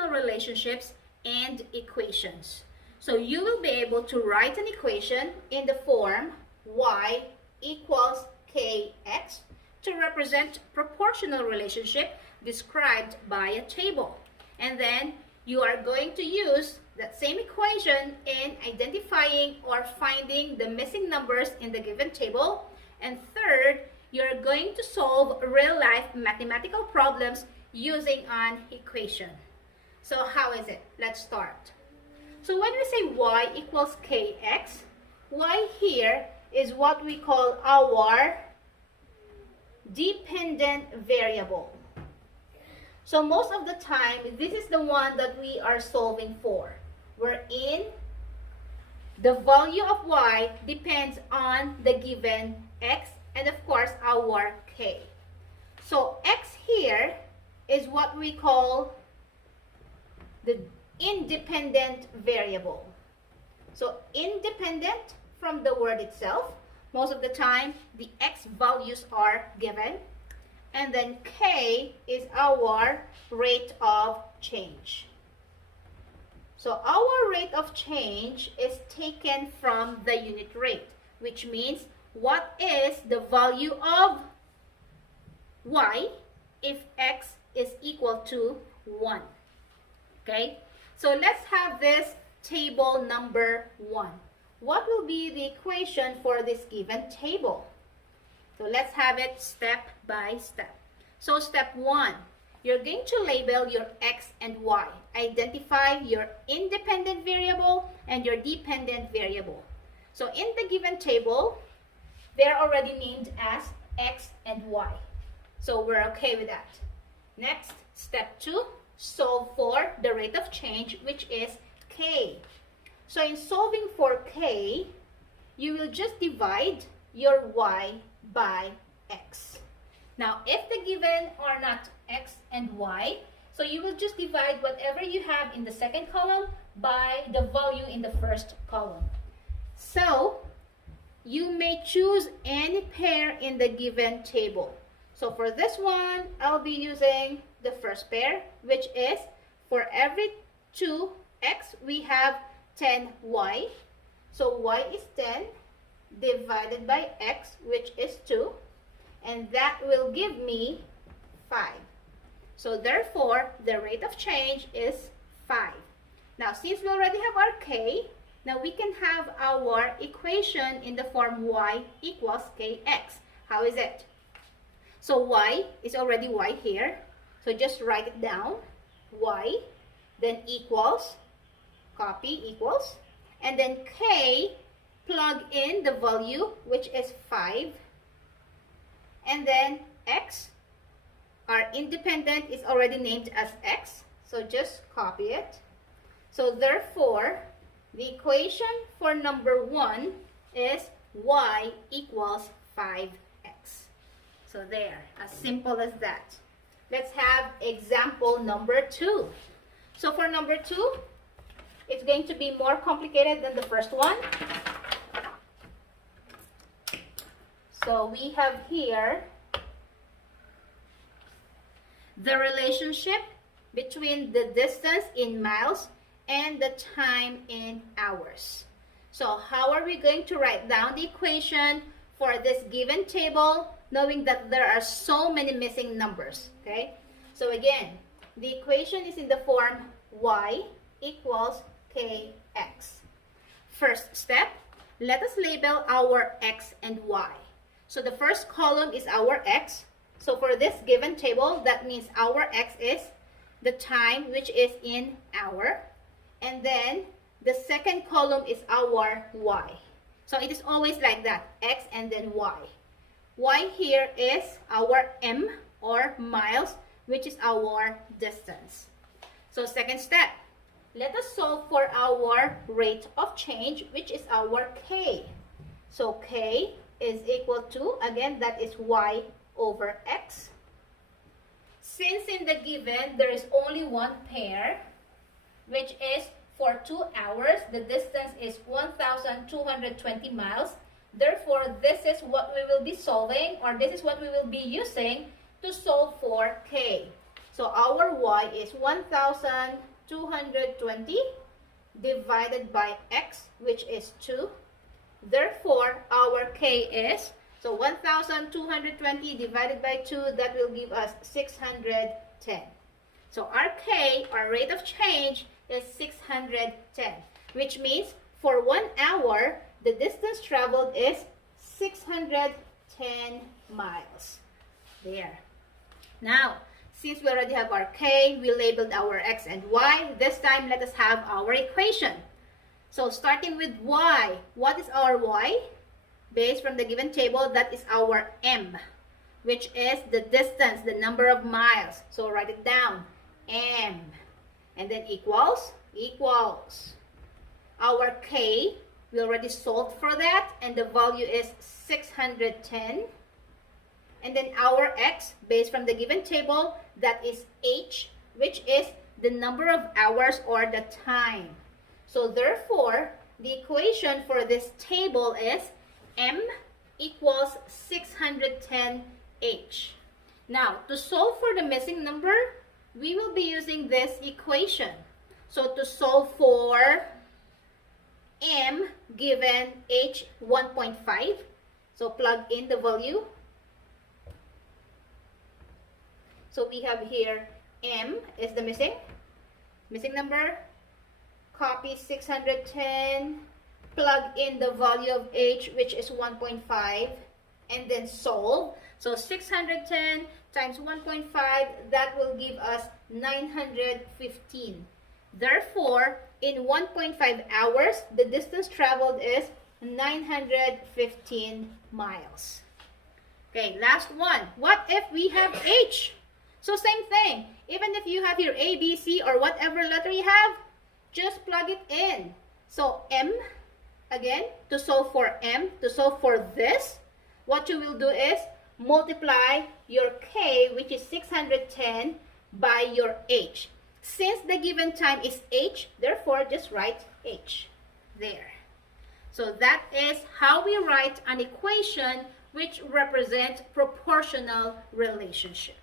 proportional relationships and equations. So you will be able to write an equation in the form y equals kx to represent proportional relationship described by a table. And then you are going to use that same equation in identifying or finding the missing numbers in the given table. And third, you're going to solve real-life mathematical problems using an equation. So how is it? Let's start. So when we say y equals kx, y here is what we call our dependent variable. So most of the time, this is the one that we are solving for, wherein the value of y depends on the given x and of course our k. So x here is what we call the independent variable. So independent from the word itself, most of the time the x values are given, and then k is our rate of change. So our rate of change is taken from the unit rate, which means what is the value of y if x is equal to 1. Okay, so let's have this table number 1. What will be the equation for this given table? So let's have it step by step. So step 1, you're going to label your x and y. Identify your independent variable and your dependent variable. So in the given table, they're already named as x and y. So we're okay with that. Next, step 2, solve for the rate of change, which is k. So in solving for k, you will just divide your y by x. Now, if the given are not x and y, so you will just divide whatever you have in the second column by the value in the first column. So you may choose any pair in the given table. So for this one, I'll be using the first pair, which is for every 2x, we have 10y. So y is 10 divided by x, which is 2. And that will give me 5. So therefore, the rate of change is 5. Now, since we already have our k, now we can have our equation in the form y equals kx. How is it? So y is already y here. So just write it down. Y, then equals, copy equals, and then k, plug in the value, which is 5. And then x, our independent is already named as x. So just copy it. So therefore, the equation for number 1 is y equals 5x. So there, as simple as that. Let's have example number 2. So for number 2, it's going to be more complicated than the first one. So we have here the relationship between the distance in miles and the time in hours. So how are we going to write down the equation for this given table, knowing that there are so many missing numbers? Okay, so again, the equation is in the form y equals kx. First step, let us label our x and y. So the first column is our x. So for this given table, that means our x is the time, which is in hour. And then the second column is our y. So it is always like that, x and then y. Y here is our m, or miles, which is our distance. So second step, let us solve for our rate of change, which is our k. So k is equal to, again, that is y over x. Since in the given there is only one pair, which is for 2 hours, the distance is 1,220 miles. Therefore, this is what we will be solving, or this is what we will be using to solve for k. So our y is 1,220 220 divided by x, which is 2. Therefore, our k is, so 1,220 divided by 2, that will give us 610. So our k, our rate of change, is 610, which means for 1 hour, the distance traveled is 610 miles. There. Now, since we already have our k, we labeled our x and y. This time, let us have our equation. So, starting with y. What is our y? Based from the given table, that is our m, which is the distance, the number of miles. So, write it down. M. And then equals. Our k, we already solved for that, and the value is 610. And then our x, based from the given table, that is h, which is the number of hours or the time. So therefore, the equation for this table is m equals 610h. Now, to solve for the missing number, we will be using this equation. So to solve for m given h 1.5, so plug in the value. So we have here m is the missing number. Copy 610, plug in the value of h, which is 1.5, and then solve. So 610 times 1.5, that will give us 915. Therefore, in 1.5 hours, the distance traveled is 915 miles. Okay, last one. What if we have h? So same thing. Even if you have your A, B, C, or whatever letter you have, just plug it in. So m, again, to solve for m, to solve for this, what you will do is multiply your k, which is 610, by your h. Since the given time is h, therefore just write h there. So that is how we write an equation which represents proportional relationship.